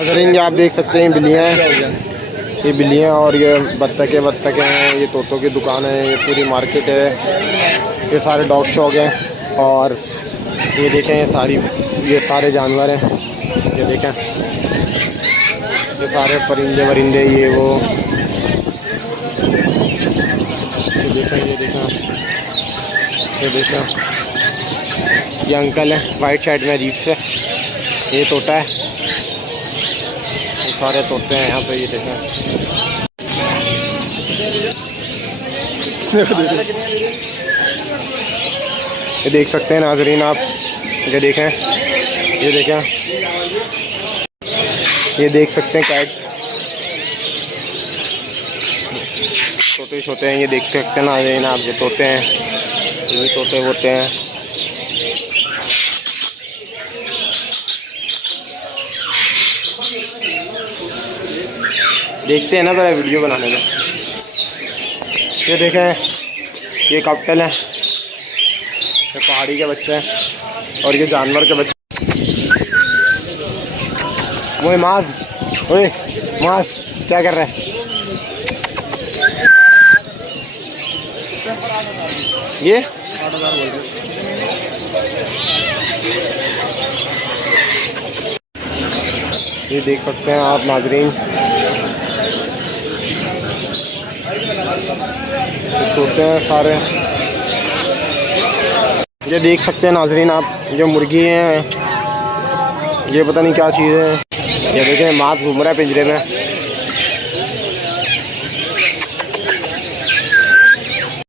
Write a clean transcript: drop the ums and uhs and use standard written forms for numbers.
नाज़रीन आप देख सकते हैं बिल्लियाँ हैं, ये बिल्लियाँ और ये बत्तखें हैं। ये तोतों की दुकान है, ये पूरी मार्केट है, ये सारे डॉग शॉग हैं। और ये देखें ये सारे जानवर हैं, ये देखें ये सारे परिंदे वरिंदे ये वो, ये देखें ये अंकल है वाइट शर्ट में अजीब से, ये तोता है, ये सारे तोते हैं यहाँ पे। ये देखें ये देख सकते हैं नाजरीन आप, ये देखें ये देख सकते हैं कैट छोटे हैं, ये देख सकते हैं नाजरीन आप, ये तोते हैं, ये भी तोते होते हैं। देखते हैं ना ज़रा वीडियो बनाने में। ये देखें ये कप्टल है, ये पहाड़ी के बच्चे हैं और ये जानवर के बच्चे। वो माज क्या कर रहा है? ये देख सकते हैं आप नाजरीन, तोते हैं सारे। ये देख सकते हैं नाजरीन आप, जो मुर्गी हैं, ये पता नहीं क्या चीज़ है। ये देखें माँ घूम रहा है पिंजरे में।